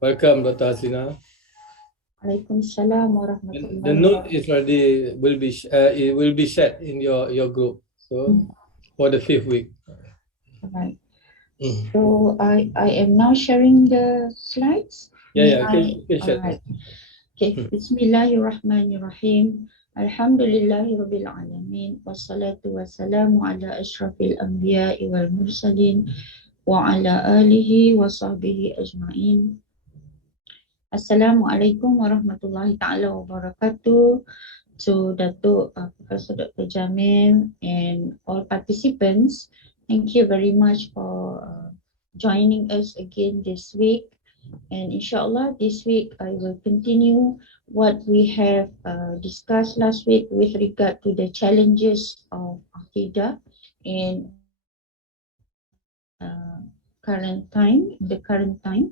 Welcome, Dr. Haslina. Waalaikumsalam The warahmatullahi note wabarakatuh. is already it will be shared in your group. So for the 5th week. Alright. Mm. So I am now sharing the slides. May Yeah, I? you can share. Alright. Okay. Bismillahirrahmanirrahim. Alhamdulillahirabbil alamin wassalatu wassalamu ala asyrafil anbiya'i wal mursalin wa ala alihi wa sahbihi ajma'in. Assalamualaikum warahmatullahi taala wabarakatuh. To Datuk Professor Dr. Jamil and all participants, thank you very much for joining us again this week. And inshallah, this week I will continue what we have discussed last week with regard to the challenges of Aqidah in current time, the current time.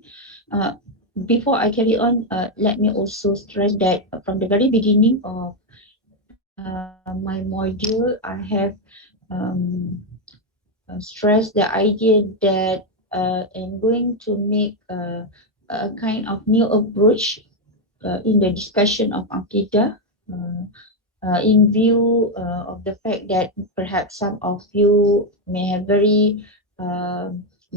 Before I carry on, let me also stress that from the very beginning of my module, I have um, stressed the idea that I'm going to make a kind of new approach in the discussion of Aqidah in view of the fact that perhaps some of you may have very uh,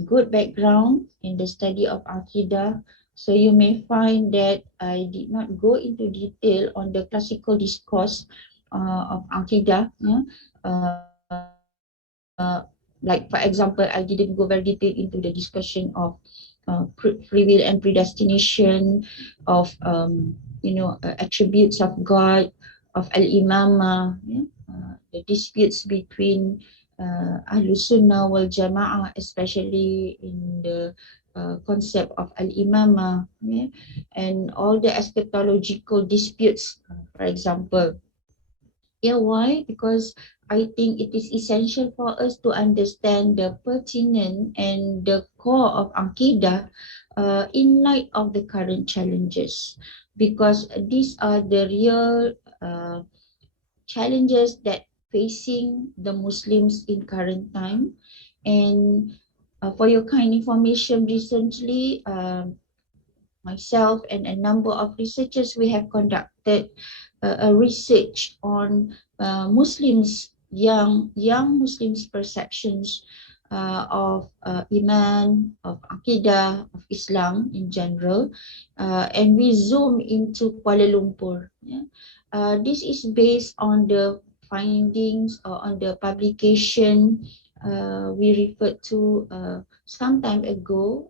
good background in the study of Aqidah. So you may find that I did not go into detail on the classical discourse of Aqidah. Like for example, I didn't go very detailed into the discussion of free will and predestination, of attributes of God, of al-imamah, the disputes between Ahlus Sunnah wal Jama'ah, especially in the concept of al-imamah, and all the eschatological disputes, for example. Yeah, why? Because I think it is essential for us to understand the pertinent and the core of Aqidah in light of the current challenges. Because these are the real challenges that facing the Muslims in current time. And for your kind information, recently myself and a number of researchers, we have conducted a research on Muslims, young Muslims' perceptions of Iman, of Aqidah, of Islam in general, and we zoom into Kuala Lumpur. Yeah? This is based on the findings or on the publication we referred to some time ago,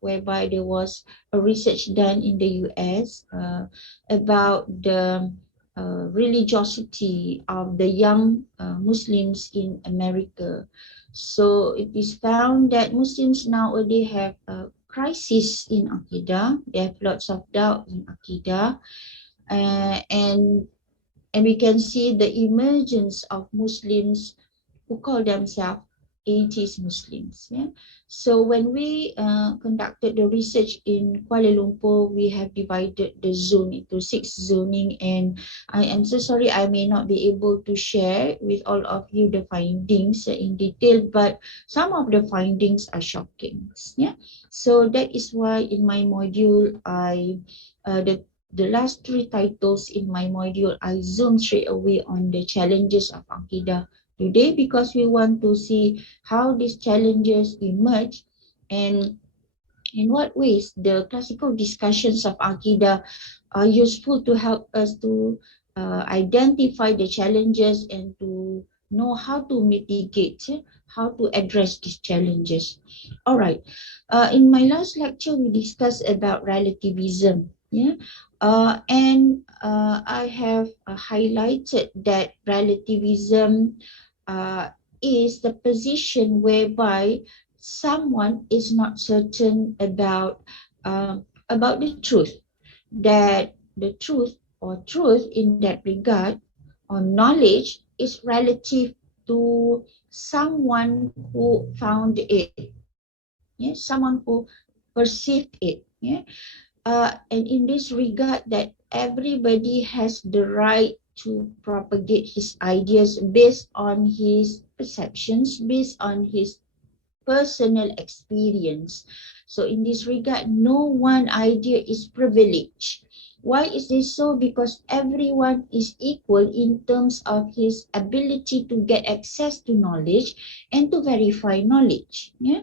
whereby there was a research done in the US about the religiosity of the young Muslims in America. So it is found that Muslims nowadays have a crisis in Aqidah. They have lots of doubt in Aqidah, uh, and and we can see the emergence of Muslims who call themselves atheist Muslims. Yeah? So when we conducted the research in Kuala Lumpur, we have divided the zone into 6 zoning, and I am so sorry I may not be able to share with all of you the findings in detail, but some of the findings are shocking. Yeah. So that is why in my module, the last 3 titles in my module, I zoom straight away on the challenges of Aqidah today, because we want to see how these challenges emerge and in what ways the classical discussions of Aqidah are useful to help us to identify the challenges and to know how to mitigate, how to address these challenges. All right. In my last lecture, we discussed about relativism. Yeah. And I have highlighted that relativism uh, is the position whereby someone is not certain about the truth, that the truth or truth in that regard or knowledge is relative to someone who found it, someone who perceived it. And in this regard, that everybody has the right to propagate his ideas based on his perceptions, based on his personal experience. So in this regard, no one idea is privileged. Why is this so? Because everyone is equal in terms of his ability to get access to knowledge and to verify knowledge. Yeah.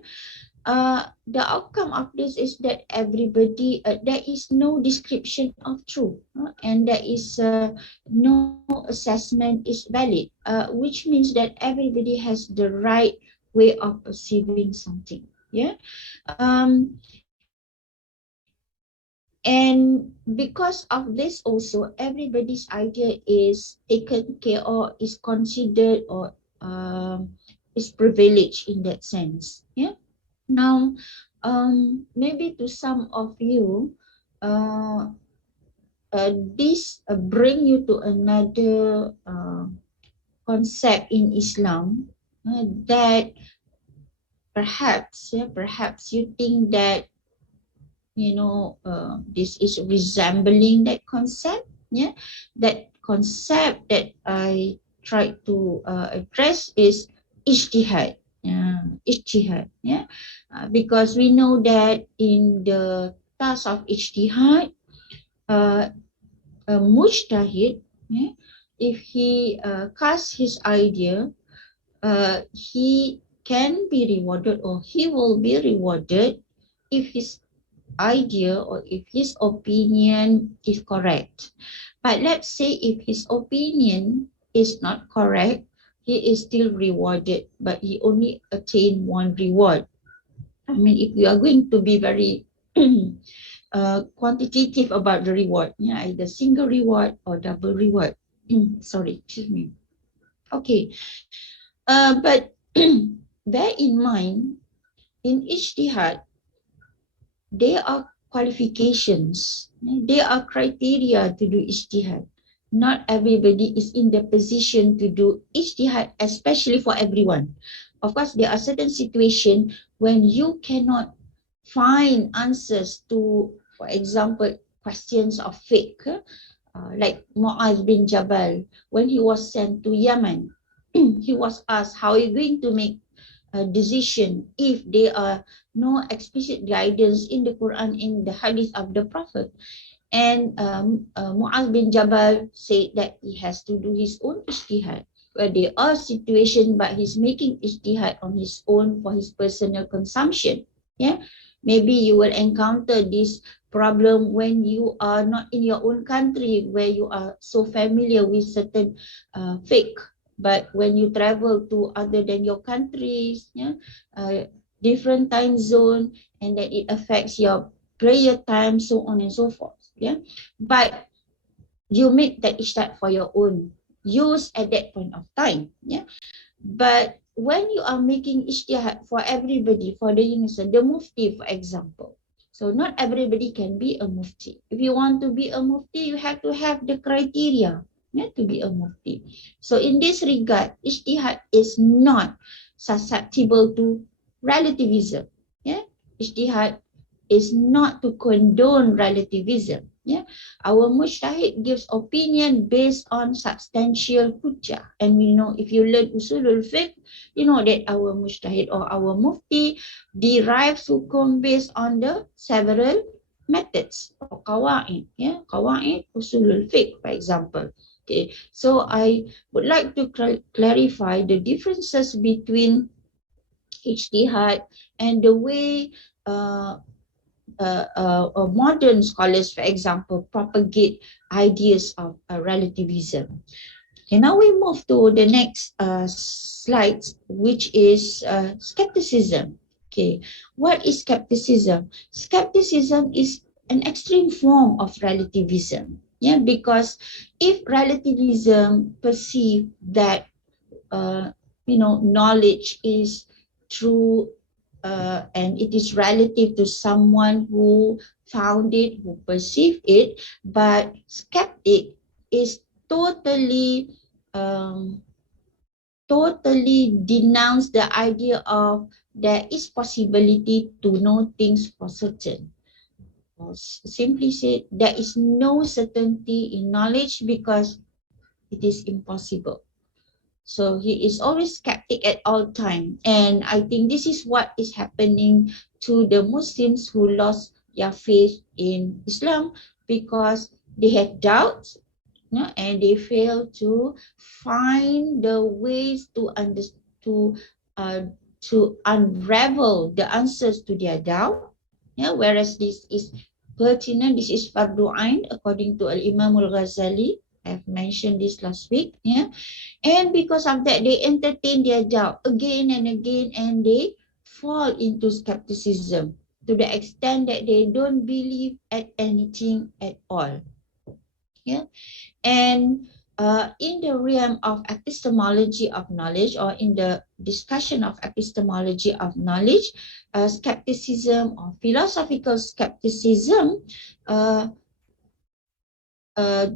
The outcome of this is that everybody, there is no description of truth, and there is no assessment is valid, which means that everybody has the right way of perceiving something. Yeah. And because of this also, everybody's idea is taken care or is considered or is privileged in that sense. Yeah. Now, maybe to some of you, uh, this bring you to another concept in Islam, that perhaps, yeah, perhaps you think that, you know, this is resembling that concept. Yeah, that concept that I tried to address is ijtihad. Ijtihad. Yeah, because we know that in the task of ijtihad, uh, a mujtahid, yeah, if he casts his idea, he can be rewarded or he will be rewarded if his idea or if his opinion is correct. But let's say if his opinion is not correct, he is still rewarded, but he only attained one reward. I mean, if you are going to be very quantitative about the reward, yeah, either single reward or double reward. Sorry, excuse me. Okay, but bear in mind, in ijtihad, there are qualifications, there are criteria to do ijtihad. Not everybody is in the position to do ijtihad, especially for everyone. Of course, there are certain situations when you cannot find answers to, for example, questions of fiqh, like Mu'adh bin Jabal, when he was sent to Yemen, he was asked, how are you going to make a decision if there are no explicit guidance in the Quran, in the hadith of the Prophet? And Mu'adh bin Jabal said that he has to do his own ijtihad, where there are situations but he's making ijtihad on his own for his personal consumption. Yeah, maybe you will encounter this problem when you are not in your own country, where you are so familiar with certain fiqh, but when you travel to other than your countries, yeah, different time zone, and that it affects your prayer time, so on and so forth. Yeah, but you make that ijtihad for your own use at that point of time. Yeah, but when you are making ijtihad for everybody, for the unism, the mufti, for example, so not everybody can be a mufti. If you want to be a mufti, you have to have the criteria, yeah, to be a mufti. So in this regard, ijtihad is not susceptible to relativism. Yeah, ijtihad is not to condone relativism. Yeah, our mujtahid gives opinion based on substantial hujjah, and we know, if you learn usulul fiqh, you know that our mujtahid or our mufti derives hukum based on the several methods or qawaid. Yeah, qawaid usulul fiqh, for example. Okay, so I would like to clarify the differences between ijtihad and the way uh, modern scholars, for example, propagate ideas of relativism. Okay, now we move to the next slide, which is skepticism. Okay, what is skepticism? Skepticism is an extreme form of relativism. Yeah, because if relativism perceive that uh, knowledge is true, and it is relative to someone who found it, who perceived it, but skeptic is totally totally denounce the idea of there is possibility to know things for certain. Or simply said, there is no certainty in knowledge because it is impossible. So he is always skeptic at all time. And I think this is what is happening to the Muslims who lost their faith in Islam, because they have doubts, and they fail to find the ways to to uh, to unravel the answers to their doubt. Whereas this is pertinent, this is fardu ain according to Al-Imam Al-Ghazali. I've mentioned this last week. And because of that, they entertain their doubt again and again, and they fall into skepticism to the extent that they don't believe at anything at all. And in the realm of epistemology of knowledge, or in the discussion of epistemology of knowledge, skepticism or philosophical skepticism uh, uh,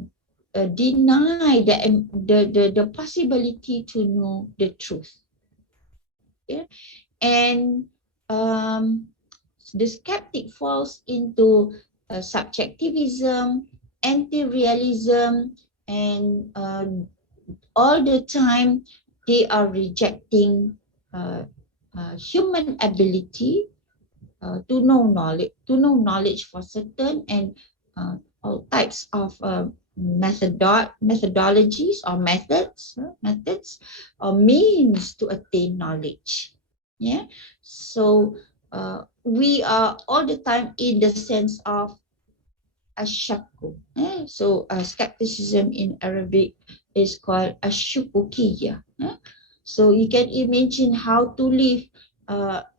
deny the possibility to know the truth. And the skeptic falls into subjectivism, anti-realism, and all the time they are rejecting human ability to know knowledge for certain, and all types of methodologies or methods or means to attain knowledge. So we are all the time in the sense of ashakku. So skepticism in Arabic is called ashukukiyah. So you can imagine how to live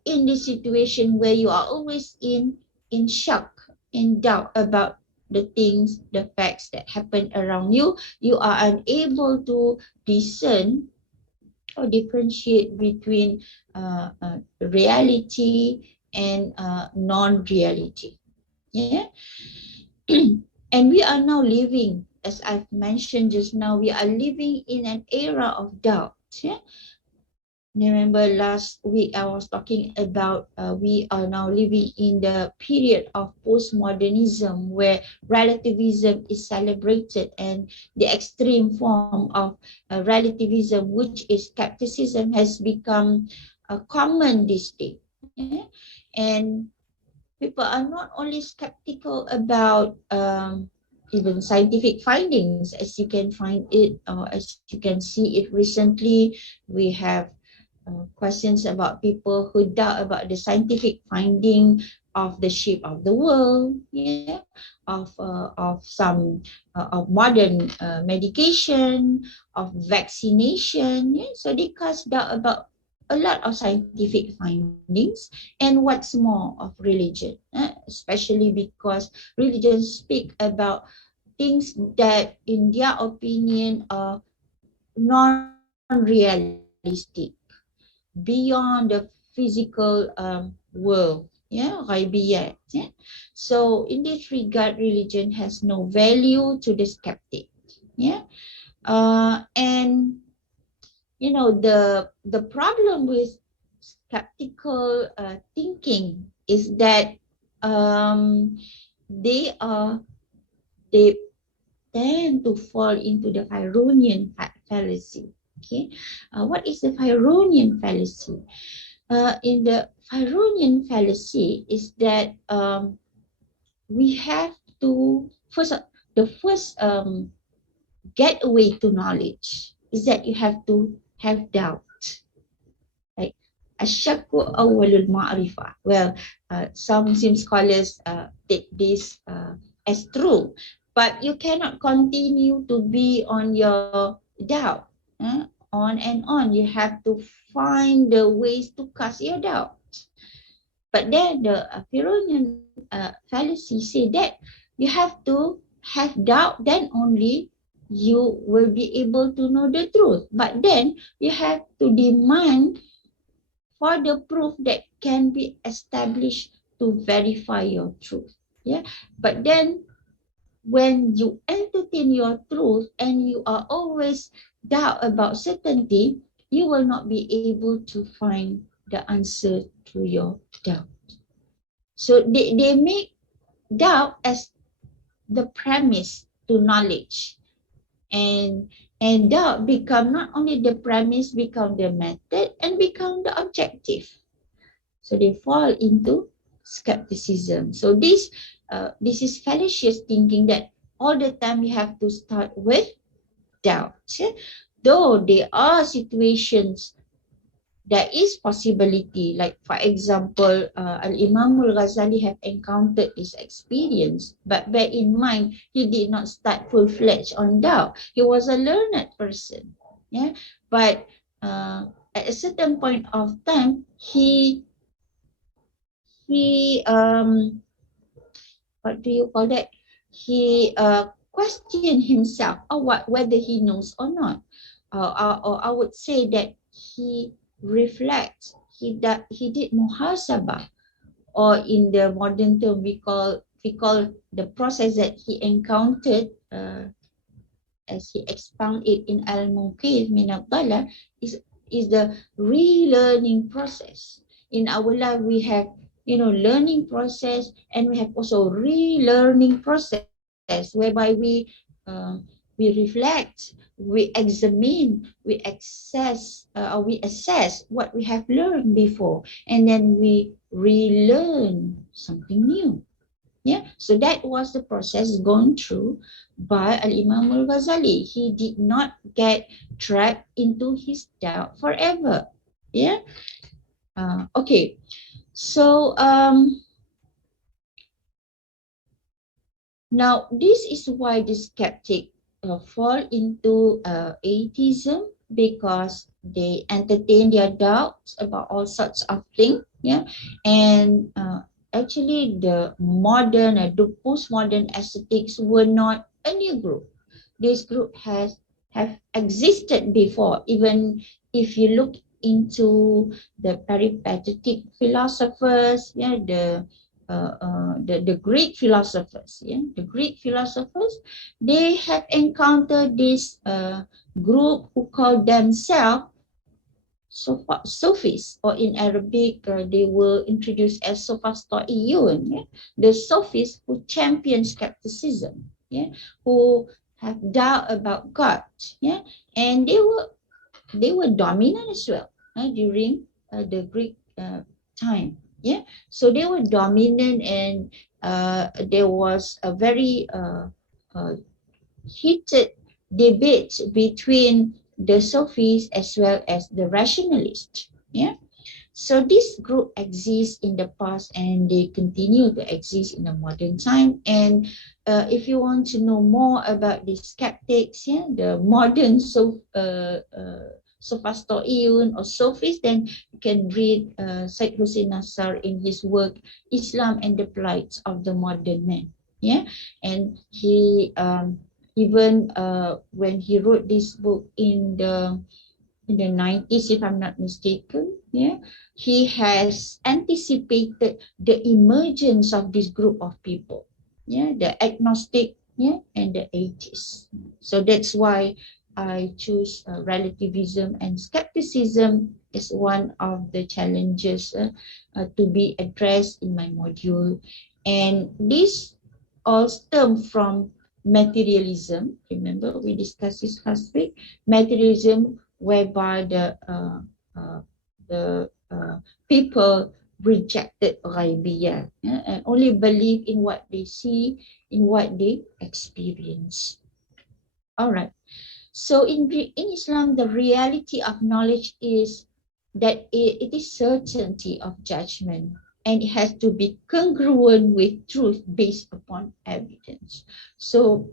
in this situation where you are always in shock, in doubt about the things, the facts that happen around you. You are unable to discern or differentiate between reality and non-reality. And we are now living, as I've mentioned just now, we are living in an era of doubt. Remember last week I was talking about we are now living in the period of postmodernism, where relativism is celebrated, and the extreme form of relativism, which is skepticism, has become common this day. And people are not only skeptical about even scientific findings, as you can find it, or as you can see it recently. We have questions about people who doubt about the scientific finding of the shape of the world, of some of modern medication, of vaccination. So they cast doubt about a lot of scientific findings, and what's more of religion, especially because religions speak about things that in their opinion are non-realistic, beyond the physical world, ghaibiyat. So in this regard, religion has no value to the skeptic. And the problem with skeptical thinking is that they tend to fall into the Pyronian fallacy. What is the Pyronian fallacy? In the Pyronian fallacy is that we have to the first gateway to knowledge is that you have to have doubt. Like ashakku awwalul ma'rifah. Well, some Muslim scholars take this as true, but you cannot continue to be on your doubt. On and on, you have to find the ways to cast your doubt. But then the Pyronian fallacy say that you have to have doubt, then only you will be able to know the truth. But then you have to demand for the proof that can be established to verify your truth. But then when you entertain your truth and you are always doubt about certainty, you will not be able to find the answer to your doubt. So they make doubt as the premise to knowledge. And And doubt become not only the premise, become the method and become the objective. So they fall into skepticism. So this is fallacious thinking that all the time you have to start with doubt. Though there are situations, there is possibility, like for example, Al-Imam al-Ghazali have encountered this experience, but bear in mind, he did not start full-fledged on doubt. He was a learned person, yeah, but at a certain point of time, he what do you call that? He questioned himself, or whether he knows or not. Or I would say that he reflects. He did muhasabah, or in the modern term we call the process that he encountered, as he expound it in Al-Munqidh min al-Dalal, is the relearning process. In our life, we have, learning process, and we have also relearning process, whereby uh, we reflect, we examine, we assess what we have learned before, and then we relearn something new. Yeah, so that was the process gone through by Al-Imam al-Ghazali. He did not get trapped into his doubt forever. Yeah. Okay. So now this is why the skeptic fall into atheism, because they entertain their doubts about all sorts of things. Yeah, and actually the postmodern aesthetics were not a new group. This group have existed before. Even if you look into the peripatetic philosophers, yeah, the Greek philosophers, yeah, the Greek philosophers, they have encountered this group who call themselves Sophists, or in Arabic, they were introduced as Sophistoiyun, yeah? The Sophists who champion skepticism, yeah, who have doubt about God, yeah, and they were dominant as well during the Greek time, yeah. So they were dominant, and there was a very heated debate between the Sophists as well as the rationalists. Yeah. So this group exists in the past, and they continue to exist in the modern time. And if you want to know more about the skeptics, yeah, the modern Sophistoiyun or Sophists, then you can read Said Hussein Nasar in his work Islam and the Plight of the Modern Man. Yeah, and he even when he wrote this book in the 90s, if I'm not mistaken, yeah, he has anticipated the emergence of this group of people, yeah, the agnostic, yeah, and the atheists. So that's why I choose relativism and skepticism as one of the challenges to be addressed in my module. And this all stem from materialism. Remember, we discussed this last week. Materialism, whereby uh, the people rejected ghaibiyah, yeah, and only believe in what they see, in what they experience. All right. So in Islam, the reality of knowledge is that it is certainty of judgment, and it has to be congruent with truth based upon evidence. So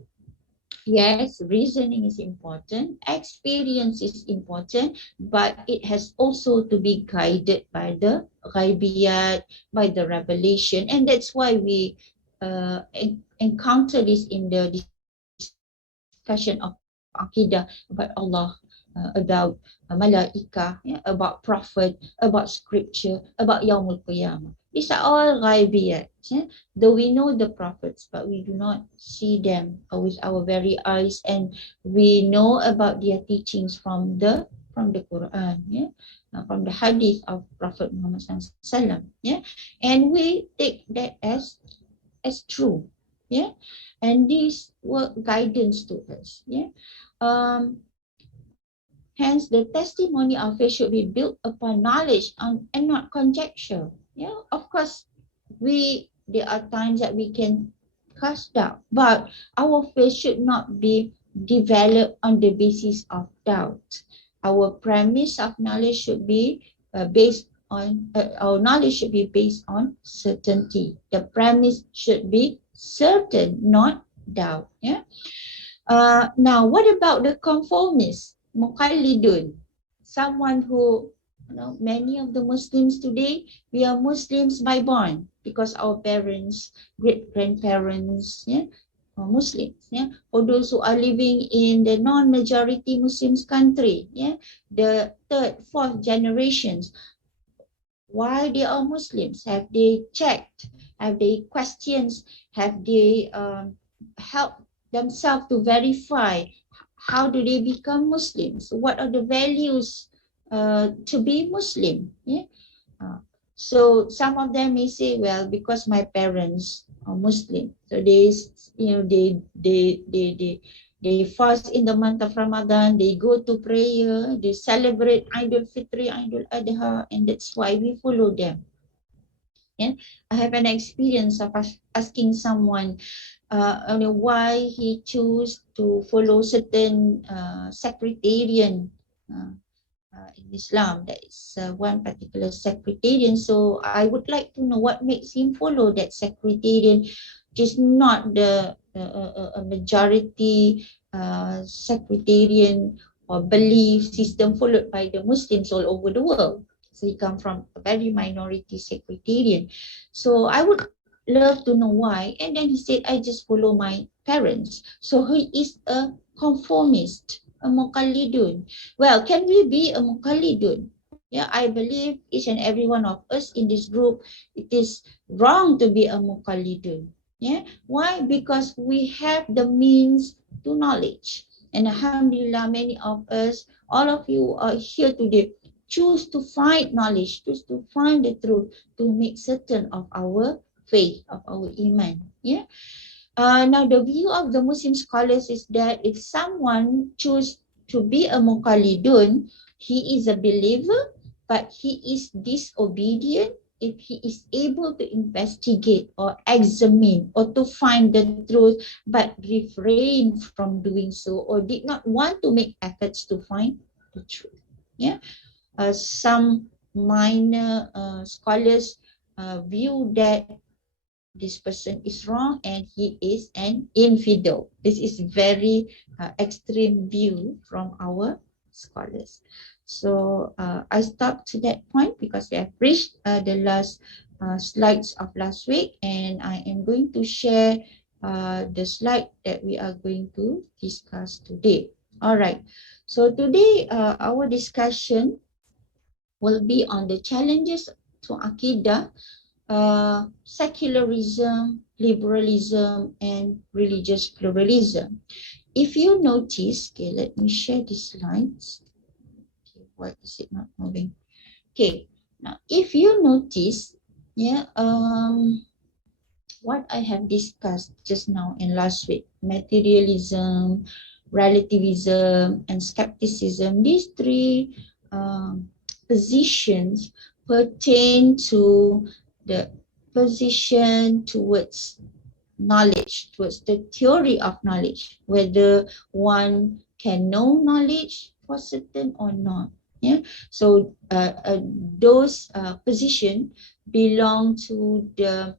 yes, reasoning is important, experience is important, but it has also to be guided by the ghaibiyat, by the revelation, and that's why we encounter this in the discussion of Aqidah, about Allah, about Malaikah, yeah, about Prophet, about Scripture, about Yaumul Qiyamah. These are all ghaibiyat. Yeah? Though we know the prophets, but we do not see them with our very eyes, and we know about their teachings from the Quran, yeah, from the Hadith of Prophet Muhammad SAW, yeah, and we take that as true, yeah, and these were guidance to us, yeah. Hence, the testimony of faith should be built upon knowledge and not conjecture. Yeah, of course, there are times that we can cast doubt, but our faith should not be developed on the basis of doubt. Our premise of knowledge should be based on our knowledge should be based on certainty. The premise should be certain, not doubt. Yeah. Now, what about the conformist, muqallidun? Someone who, many of the Muslims today, we are Muslims by born because our parents, great grandparents, yeah, are Muslims. Yeah, for those who are living in the non-majority Muslims country, yeah, the third, fourth generations, why they are Muslims? Have they checked? Have they questions? Have they helped themselves to verify how do they become Muslims? What are the values to be Muslim? Yeah. Uh, so some of them may say, well, because my parents are Muslim, so they fast in the month of Ramadan, they go to prayer, they celebrate Idul Fitri, Idul Adha, and that's why we follow them. Yeah? I have an experience of asking someone why he chose to follow certain sectarian in Islam. That is one particular sectarian. So I would like to know what makes him follow that sectarian. Just not the majority sectarian or belief system followed by the Muslims all over the world. So he come from a very minority sectarian. So I would love to know why. And then he said, I just follow my parents. So he is a conformist, a muqallidun. Well, can we be a muqallidun? Yeah, I believe each and every one of us in this group, it is wrong to be a muqallidun. Yeah, why? Because we have the means to knowledge. And alhamdulillah, many of us, all of you are here today, choose to find knowledge, choose to find the truth, to make certain of our faith, of our iman. Yeah. Now, the view of the Muslim scholars is that if someone choose to be a muqallidun, he is a believer, but he is disobedient if he is able to investigate or examine or to find the truth, but refrain from doing so or did not want to make efforts to find the truth. Yeah. Some minor scholars view that this person is wrong and he is an infidel. This is very extreme view from our scholars. So I stopped to that point because we have reached the last slides of last week, and I am going to share the slide that we are going to discuss today. All right. So today our discussion will be on the challenges to Aqidah, secularism, liberalism, and religious pluralism. If you notice, okay, let me share these slides. Okay, why is it not moving? Okay, now if you notice, yeah, what I have discussed just now in last week, materialism, relativism, and skepticism, these three positions pertain to the position towards knowledge, towards the theory of knowledge, whether one can know knowledge for certain or not. Yeah, so those positions belong to the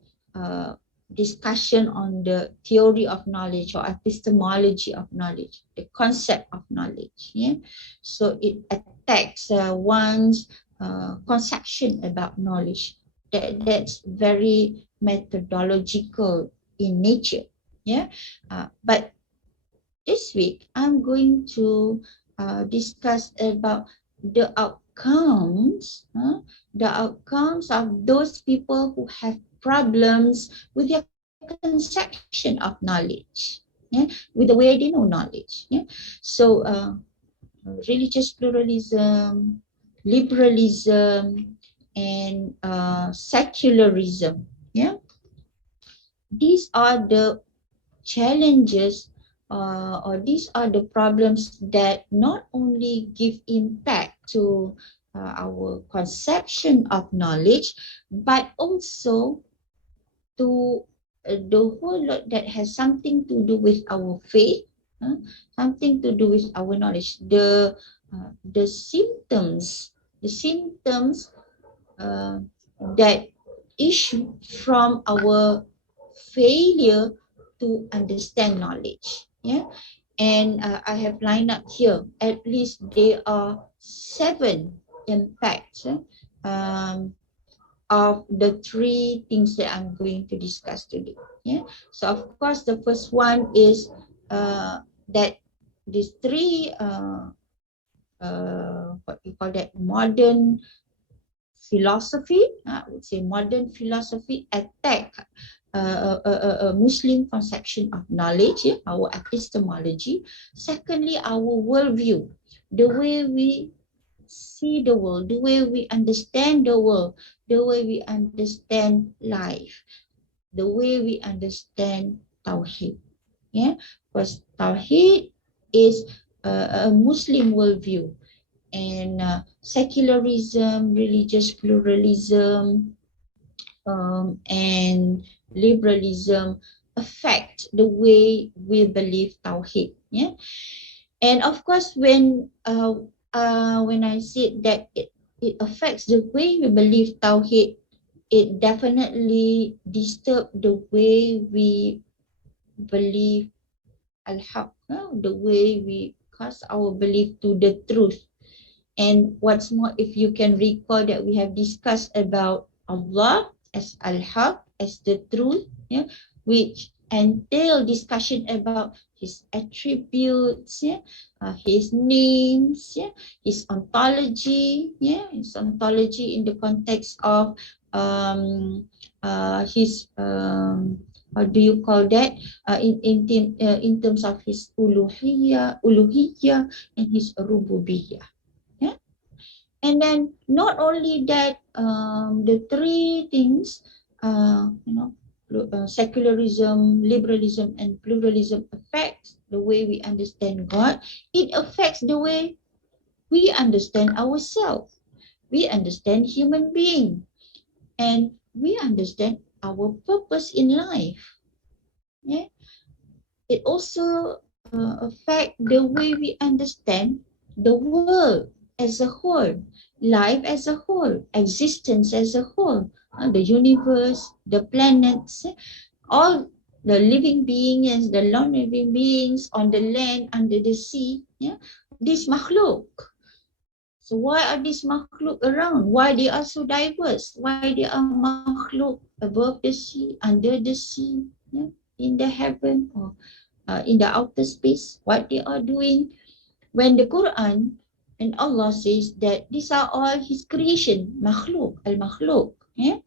discussion on the theory of knowledge or epistemology of knowledge, the concept of knowledge. Yeah, so it attacks one's conception about knowledge. That's very methodological in nature. Yeah, but this week I'm going to discuss about the outcomes of those people who have problems with their conception of knowledge, yeah, with the way they know knowledge. Yeah, so religious pluralism, liberalism, and secularism. Yeah, these are the challenges or these are the problems that not only give impact to our conception of knowledge, but also to the whole lot that has something to do with our faith, something to do with our knowledge. The symptoms uh, that issue from our failure to understand knowledge. Yeah, and I have lined up here. At least there are 7 impacts. Of the 3 things that I'm going to discuss today. Yeah. So of course, the first one is that these 3 what you call that, modern philosophy, I would say modern philosophy attack a Muslim conception of knowledge, yeah, our epistemology. Secondly, our worldview, the way we see the world, the way we understand the world, the way we understand life, the way we understand Tawheed. Yeah, because Tawheed is a Muslim worldview, and secularism, religious pluralism, and liberalism affect the way we believe Tawheed. Yeah, and of course, when I said that it affects the way we believe Tawheed, it definitely disturb the way we believe Al-Haq, the way we cast our belief to the truth. And what's more, if you can recall that we have discussed about Allah as Al-Haq, as the truth, yeah, which entail discussion about his attributes, yeah, his names, yeah, his ontology, yeah, his ontology in the context of his how do you call that, in terms of his uluhiyyah and his rububiyyah. Yeah. And then not only that, the 3 things, secularism, liberalism, and pluralism affects the way we understand God. It affects the way we understand ourselves. We understand human being, and we understand our purpose in life. Yeah. It also affect the way we understand the world as a whole, life as a whole, existence as a whole, the universe, the planets, all the living beings, the non-living beings on the land, under the sea, yeah, this makhluk. So why are these makhluk around? Why they are so diverse? Why they are makhluk above the sea, under the sea, yeah, in the heaven, or in the outer space, what they are doing? When the Quran and Allah says that these are all His creation, makhluk, al-makhluk, yeah?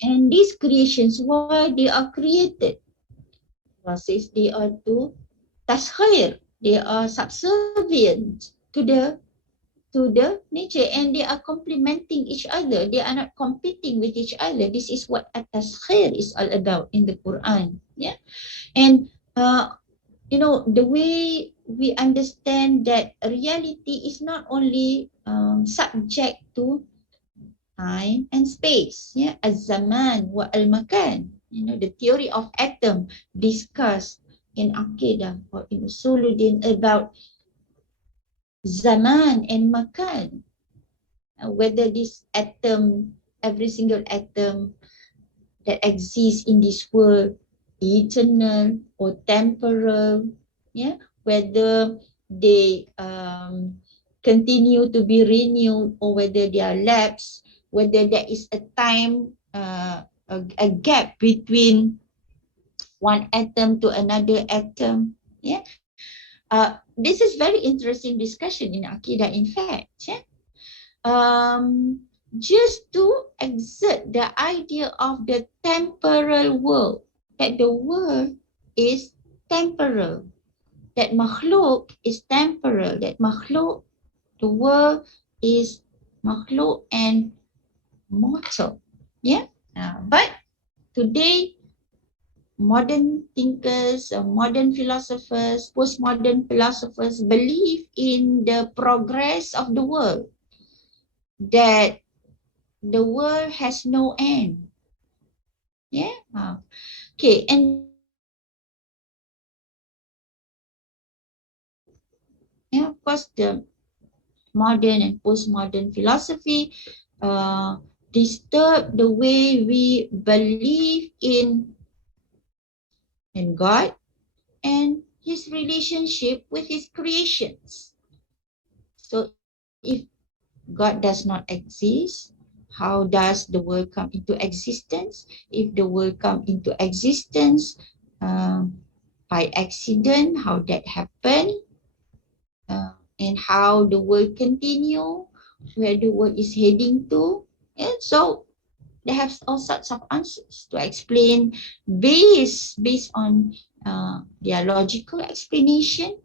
And these creations, why they are created? Allah says they are to taskhir, they are subservient to the nature, and they are complementing each other. They are not competing with each other. This is what at-taskhir is all about in the Quran. Yeah, and the way we understand that reality is not only subject to time and space, yeah, az-zaman wa al-makan, the theory of atom discussed in Aqidah or in Usuluddin about zaman and makan, whether this atom, every single atom that exists in this world, eternal or temporal, yeah, whether they continue to be renewed or whether they are lapsed, whether there is a time, a gap between one atom to another atom. Yeah, this is very interesting discussion in Aqidah, in fact. Yeah, just to exert the idea of the temporal world, that the world is temporal, that makhluk is temporal, that makhluk, the world is makhluk and mortal. Yeah, but today modern thinkers, modern philosophers, postmodern philosophers believe in the progress of the world, that the world has no end. Yeah. Okay, and yeah, of course, the modern and postmodern philosophy disturb the way we believe in God and his relationship with his creations. So if God does not exist, how does the world come into existence? If the world come into existence by accident, how that happened, and how the world continue, where the world is heading to. And so they have all sorts of answers to explain based on their logical explanation,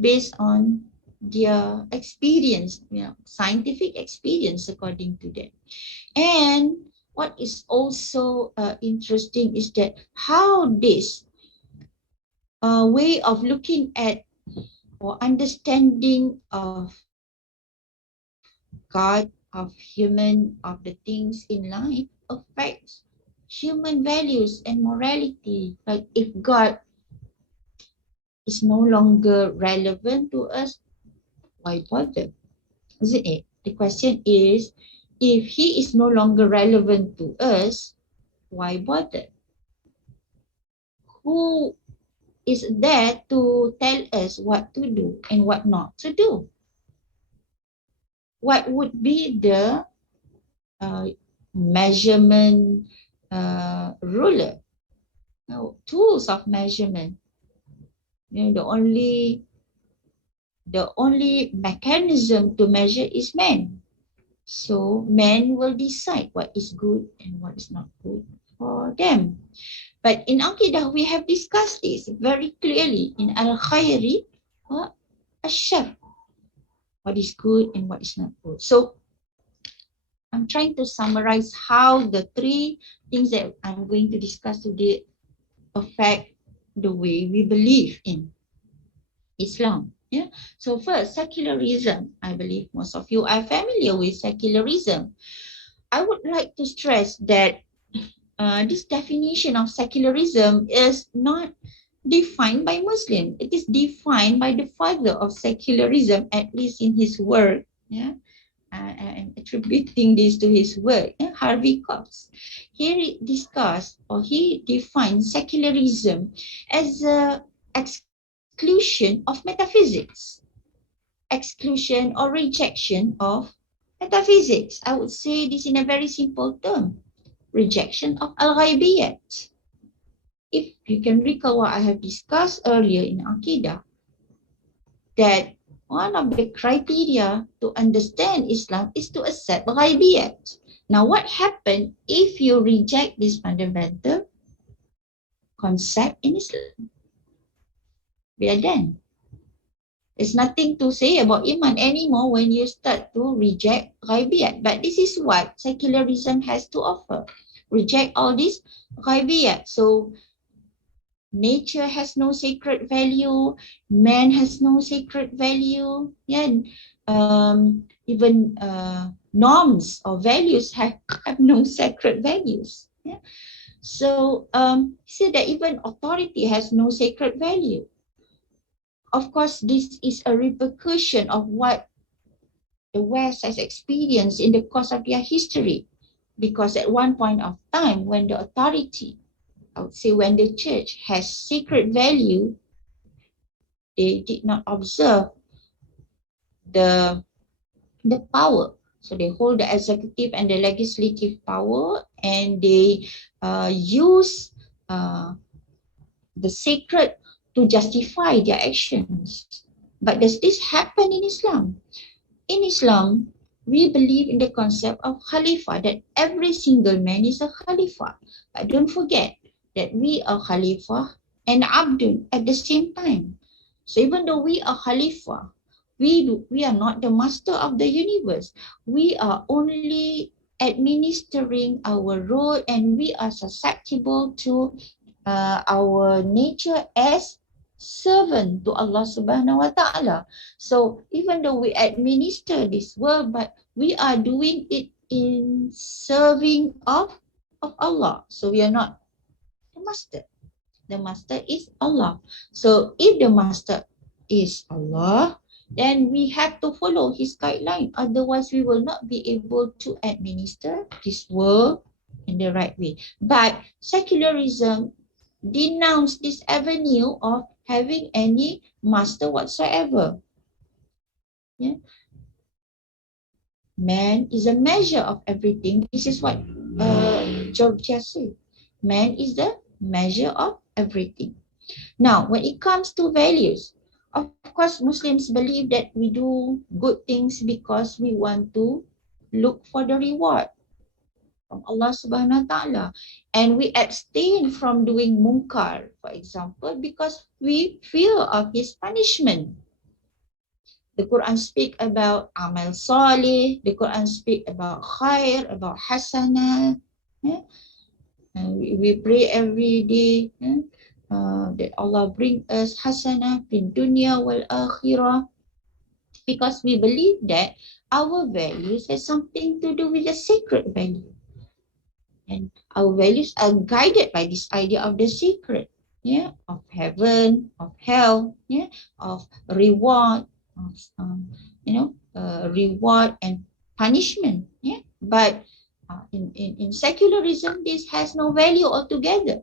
based on their experience, scientific experience according to them. And what is also interesting is that how this way of looking at or understanding of God, of human, of the things in life affects human values and morality. Like if God is no longer relevant to us, why bother? Isn't it? The question is, if he is no longer relevant to us, why bother? Who is there to tell us what to do and what not to do? What would be the measurement ruler? Tools of measurement. The only mechanism to measure is man. So man will decide what is good and what is not good for them. But in Aqidah, we have discussed this very clearly in Al-Khayri wa Ash-Shar. What is good and what is not good. So I'm trying to summarize how the three things that I'm going to discuss today affect the way we believe in Islam. Yeah. So first, secularism. I believe most of you are familiar with secularism. I would like to stress that this definition of secularism is not defined by Muslim. It is defined by the father of secularism, at least in his work. Yeah. I'm attributing this to his work, Harvey Cox. He discussed or he defined secularism as a exclusion of metaphysics, exclusion or rejection of metaphysics. I would say this in a very simple term, rejection of al-ghaibiyat. If you can recall what I have discussed earlier in Aqidah, that one of the criteria to understand Islam is to accept ghaibiyat. Now, what happens if you reject this fundamental concept in Islam? We are done. There's nothing to say about Iman anymore when you start to reject ghaibiyat. But this is what secularism has to offer. Reject all this ghaibiyat. So nature has no sacred value, man has no sacred value, yeah. Even norms or values have no sacred values. Yeah. So he said that even authority has no sacred value. Of course, this is a repercussion of what the West has experienced in the course of their history. Because at one point of time, when the authority, I would say when the church has sacred value, they did not observe the power. So they hold the executive and the legislative power, and they use the sacred to justify their actions. But does this happen in Islam? In Islam, we believe in the concept of Khalifah, that every single man is a Khalifah. But don't forget that we are Khalifah and Abdul at the same time. So even though we are Khalifah, we are not the master of the universe. We are only administering our role, and we are susceptible to our nature as servant to Allah Subhanahu wa Ta'ala. So even though we administer this world, but we are doing it in serving of Allah. So we are not the master. The master is Allah. So if the master is Allah, then we have to follow his guideline. Otherwise, we will not be able to administer this world in the right way. But secularism denounce this avenue of having any master whatsoever. Yeah. Man is a measure of everything. This is what Georgia said. Man is the measure of everything. Now, when it comes to values, of course, Muslims believe that we do good things because we want to look for the reward from Allah Subhanahu wa Ta'ala. And we abstain from doing munkar, for example, because we fear of his punishment. The Quran speak about amal salih, the Quran speak about khair, about hasanah. Yeah? We pray every day that Allah bring us hasanah in dunya wal akhirah, because we believe that our values has something to do with the sacred value. And our values are guided by this idea of the secret, yeah, of heaven, of hell, yeah, of reward, of reward and punishment, yeah. But in secularism, this has no value altogether.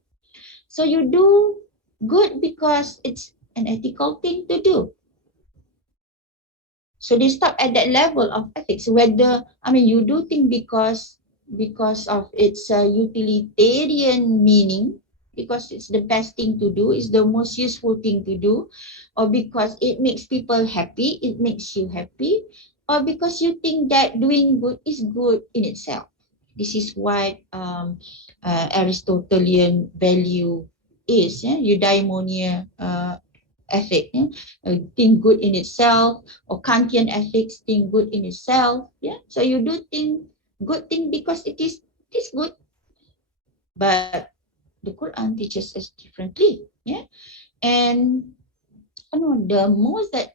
So you do good because it's an ethical thing to do. So they stop at that level of ethics. Whether, I mean, you do things because of its utilitarian meaning, because it's the best thing to do, it's the most useful thing to do, or because it makes people happy, it makes you happy, or because you think that doing good is good in itself. This is what Aristotelian value is, eudaimonia ethic, think good in itself, or Kantian ethics, think good in itself. Yeah, so you do think good thing because it is good, but the Quran teaches us differently. Yeah, and the most that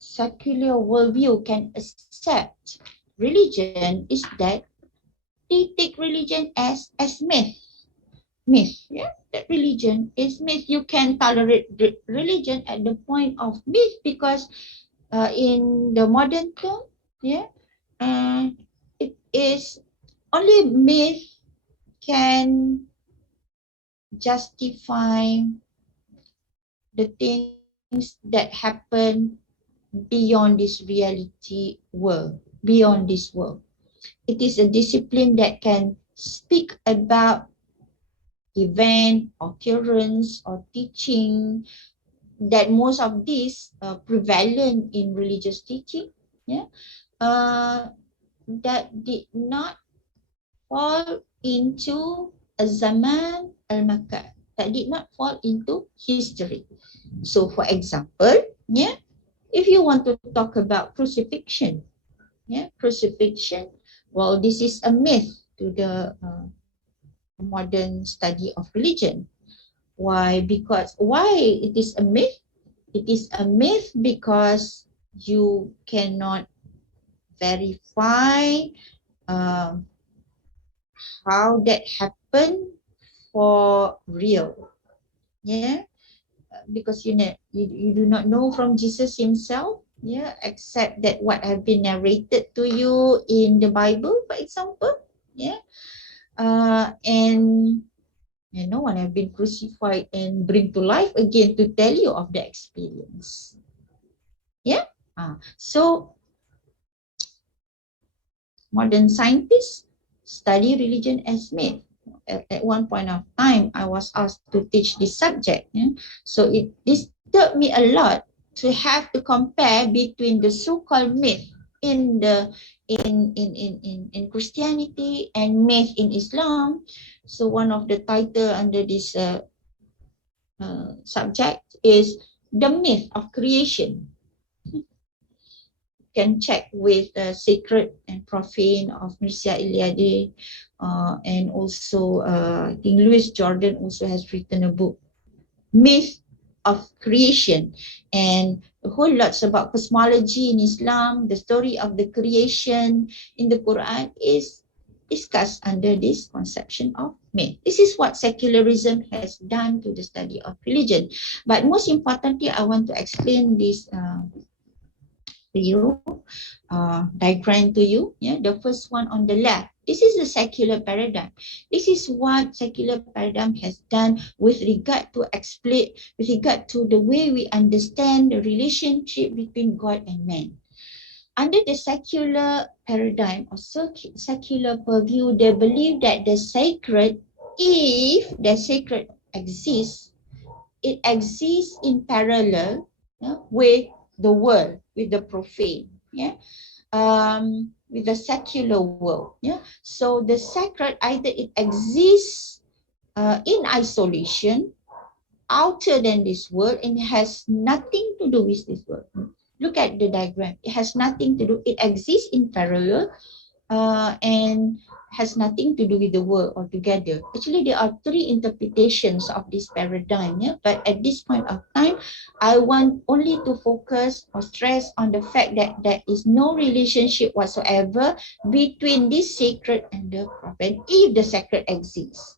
secular worldview can accept religion is that they take religion as myth. Yeah, that religion is myth. You can tolerate religion at the point of myth, because in the modern term, yeah, it is only myth can justify the things that happen beyond this reality world, beyond this world. It is a discipline that can speak about event, occurrence, or teaching, that most of these prevalent in religious teaching, yeah, that did not fall into a zaman al-makan, that did not fall into history. So for example, yeah, if you want to talk about crucifixion, yeah, crucifixion, well, this is a myth to the modern study of religion. Why? Because why it is a myth? It is a myth because you cannot verify how that happened for real. Yeah, because you do not know from Jesus himself. Yeah, except that what have been narrated to you in the Bible, for example. Yeah, and no one have been crucified and bring to life again to tell you of the experience. Yeah. So modern scientists study religion as myth. At one point of time, I was asked to teach this subject. Yeah? So it disturbed me a lot to have to compare between the so-called myth in Christianity and myth in Islam. So one of the title under this subject is the myth of creation. Can check with Sacred and Profane of Mircea Eliade, and also I think Louis Jordan also has written a book, Myth of Creation, and a whole lots about cosmology in Islam. The story of the creation in the Quran is discussed under this conception of myth. This is what secularism has done to the study of religion. But most importantly, I want to explain this to you, diagram to you. Yeah, the first one on the left. This is the secular paradigm. This is what secular paradigm has done with regard to explain, with regard to the way we understand the relationship between God and man. Under the secular paradigm or secular purview, they believe that the sacred, if the sacred exists, it exists in parallel, with the world, with the profane, with the secular world. So the sacred, either it exists in isolation, outer than this world, and has nothing to do with this world. Look at the diagram. It has nothing to do. It exists in parallel, and has nothing to do with the world altogether. Actually, there are three interpretations of this paradigm, but at this point of time, I want only to focus or stress on the fact that there is no relationship whatsoever between this sacred and the profane, if the sacred exists.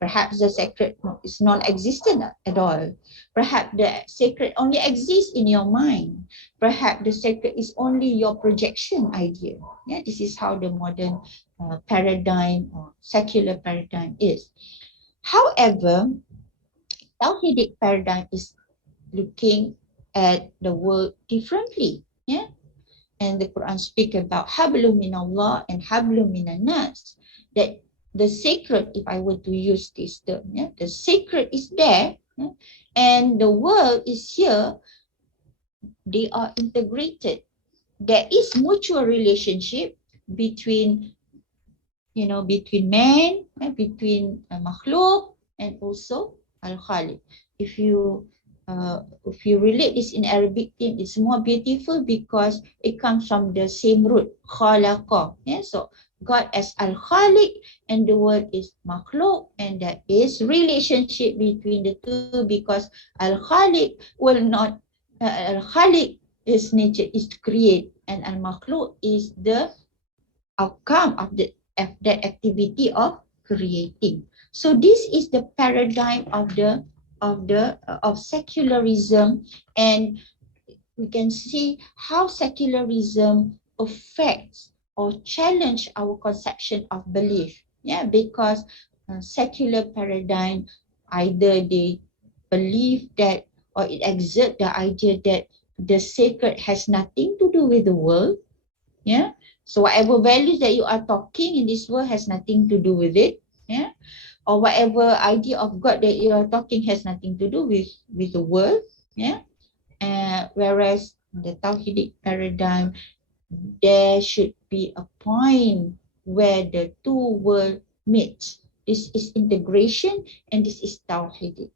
Perhaps the sacred is non-existent at all. Perhaps the sacred only exists in your mind. Perhaps the sacred is only your projection idea. This is how the modern paradigm or secular paradigm is. However, Tawhidic paradigm is looking at the world differently. And the Quran speak about hablum minallah and hablum minanas, that the sacred, if I were to use this term, the sacred is there, and the world is here. They are integrated. There is mutual relationship between, between man, between makhluk, and also al-khaliq. If you relate this in Arabic, it's more beautiful because it comes from the same root, khalaqa. So God as al-khaliq and the word is makhluk, and there is relationship between the two because al-khaliq will not, al-khaliq, his nature is to create, and al-makhluk is the outcome of that activity of creating. So this is the paradigm of secularism, and we can see how secularism affects or challenge our conception of belief. Because secular paradigm, either they believe that, or it exert the idea that the sacred has nothing to do with the world. So whatever values that you are talking in this world has nothing to do with it. Or whatever idea of God that you are talking has nothing to do with the world. Whereas the Tawhidic paradigm, there should be a point where the two worlds meet. This is integration, and this is Tawhidic.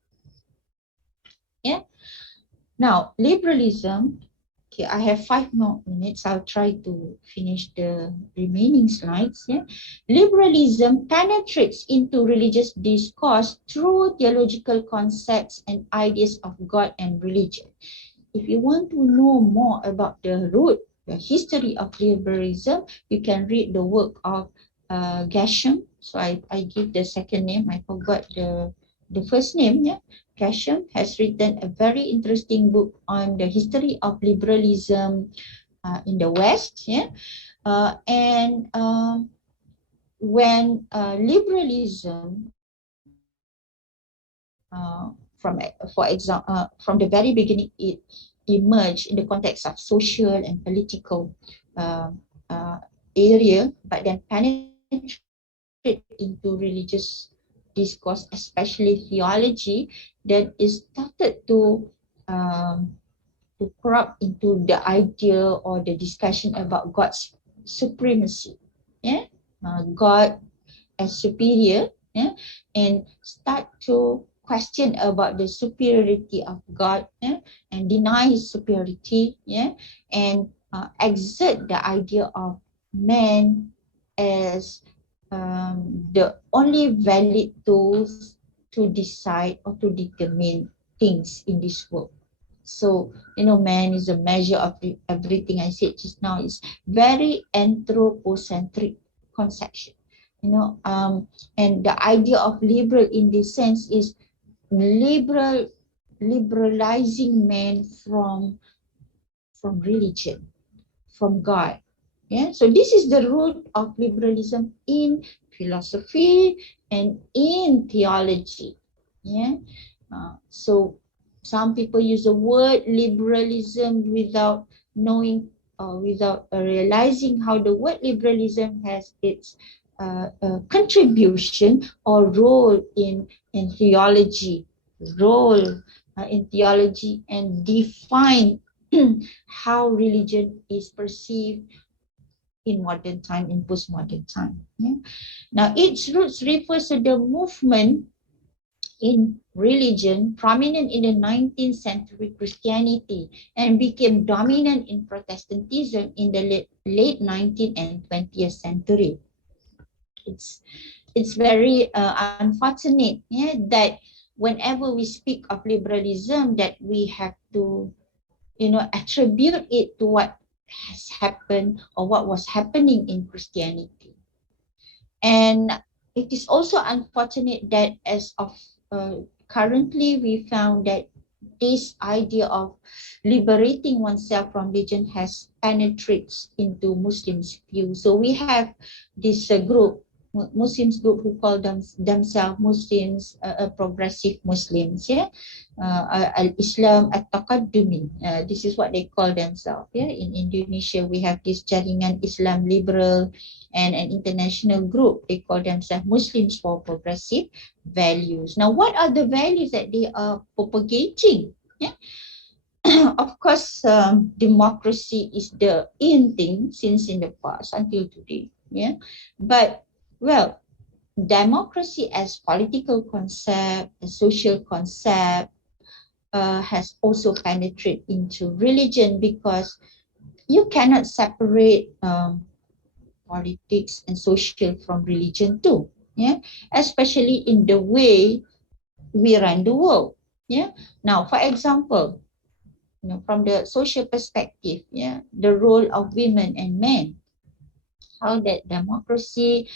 Now, liberalism. Okay, I have 5 more minutes. I'll try to finish the remaining slides. Liberalism penetrates into religious discourse through theological concepts and ideas of God and religion. If you want to know more about the root, the history of liberalism, you can read the work of Gresham. So I give the second name. I forgot the first name. Gresham has written a very interesting book on the history of liberalism in the West. When liberalism, from the very beginning, it emerged in the context of social and political area, but then penetrate into religious discourse, especially theology, that is started to crop into the idea or the discussion about God's supremacy. God as superior, and start to question about the superiority of God, and deny his superiority, and exert the idea of man as the only valid tools to decide or to determine things in this world. So, man is a measure of everything. I said just now is very anthropocentric conception. And the idea of liberal in this sense is liberalizing man from religion, from God. Yeah, so this is the root of liberalism in philosophy and in theology. Yeah, so some people use the word liberalism without knowing, without realizing how the word liberalism has its contribution or role in theology, role in theology, and define how religion is perceived in modern time, in postmodern time. Yeah? Now, its roots refers to the movement in religion prominent in the 19th century Christianity and became dominant in Protestantism in the late 19th and 20th century. It's very unfortunate, yeah, that whenever we speak of liberalism, that we have to attribute it to what has happened or what was happening in Christianity. And it is also unfortunate that as of currently, we found that this idea of liberating oneself from religion has penetrates into Muslims' view. So we have this group, Muslims group, who call themselves Muslims, progressive Muslims, yeah, Islam at-Taqaddumi. This is what they call themselves. Yeah, in Indonesia we have this jaringan Islam liberal and an international group. They call themselves Muslims for Progressive Values. Now, what are the values that they are propagating? Yeah. Of course, democracy is the in thing since in the past until today. Yeah, but well, democracy as political concept, a social concept, has also penetrated into religion, because you cannot separate politics and social from religion too. Yeah, especially in the way we run the world. Yeah. Now, for example, from the social perspective, yeah, the role of women and men, how that democracy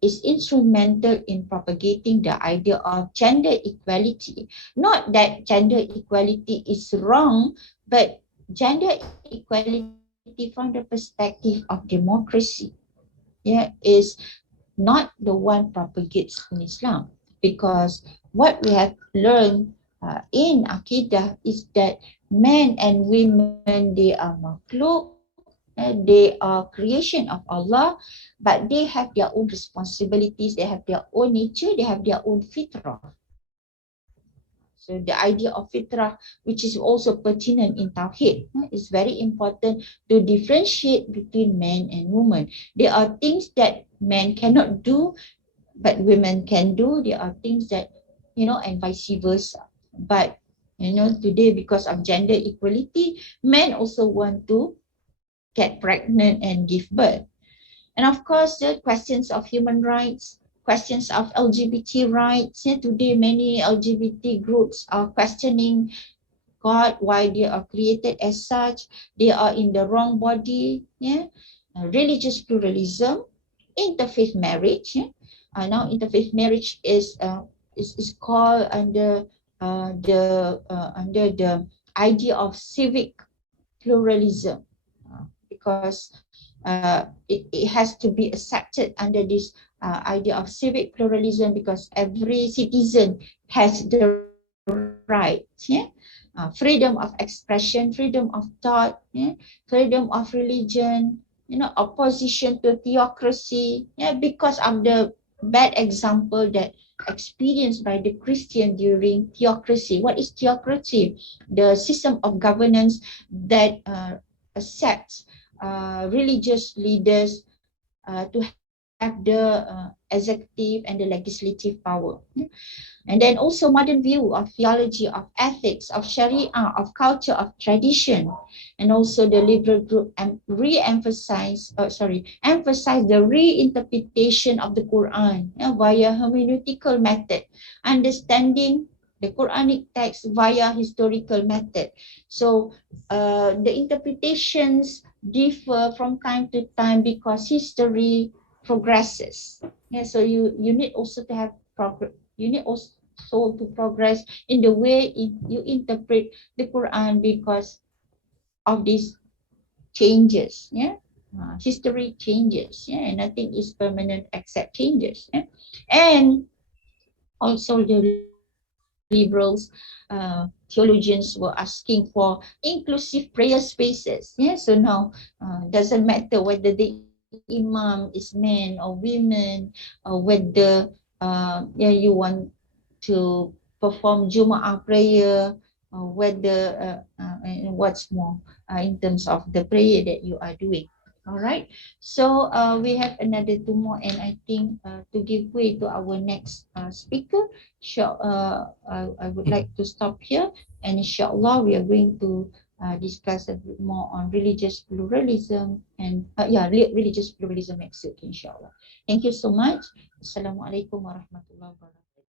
is instrumental in propagating the idea of gender equality. Not that gender equality is wrong, but gender equality from the perspective of democracy, yeah, is not the one propagates in Islam. Because what we have learned in Aqidah is that men and women, they are makhluk, they are creation of Allah, but they have their own responsibilities, they have their own nature, they have their own fitrah. So the idea of fitrah, which is also pertinent in Tawheed, is very important to differentiate between man and woman. There are things that men cannot do, but women can do. There are things that, and vice versa. But, today, because of gender equality, men also want to get pregnant and give birth. And of course, the questions of human rights, questions of LGBT rights. Yeah, today, many LGBT groups are questioning God, why they are created as such. They are in the wrong body. Yeah, religious pluralism, interfaith marriage. Yeah? Now, interfaith marriage is called under the idea of civic pluralism, because it has to be accepted under this idea of civic pluralism, because every citizen has the right, yeah? Freedom of expression, freedom of thought, yeah? Freedom of religion, opposition to theocracy, yeah? Because of the bad example that experienced by the Christian during theocracy. What is theocracy? The system of governance that accepts religious leaders to have the executive and the legislative power. And then also modern view of theology, of ethics, of Sharia, of culture, of tradition, and also the liberal group emphasize the reinterpretation of the Quran via hermeneutical method, understanding the Quranic text via historical method. So the interpretations differ from time to time because history progresses. Yeah, so you need also to have you need also to progress in the way you interpret the Quran because of these changes. Yeah, history changes. Yeah, and nothing is permanent except changes. Yeah? And also the liberals, theologians were asking for inclusive prayer spaces. Yeah, so now doesn't matter whether the imam is man or women, or whether you want to perform Jumu'ah prayer, whether and what's more in terms of the prayer that you are doing. All right. So we have another two more, and I think to give way to our next speaker, I would like to stop here, and inshallah we are going to discuss a bit more on religious pluralism and religious pluralism next week, inshallah. Thank you so much. Assalamualaikum warahmatullahi wabarakatuh.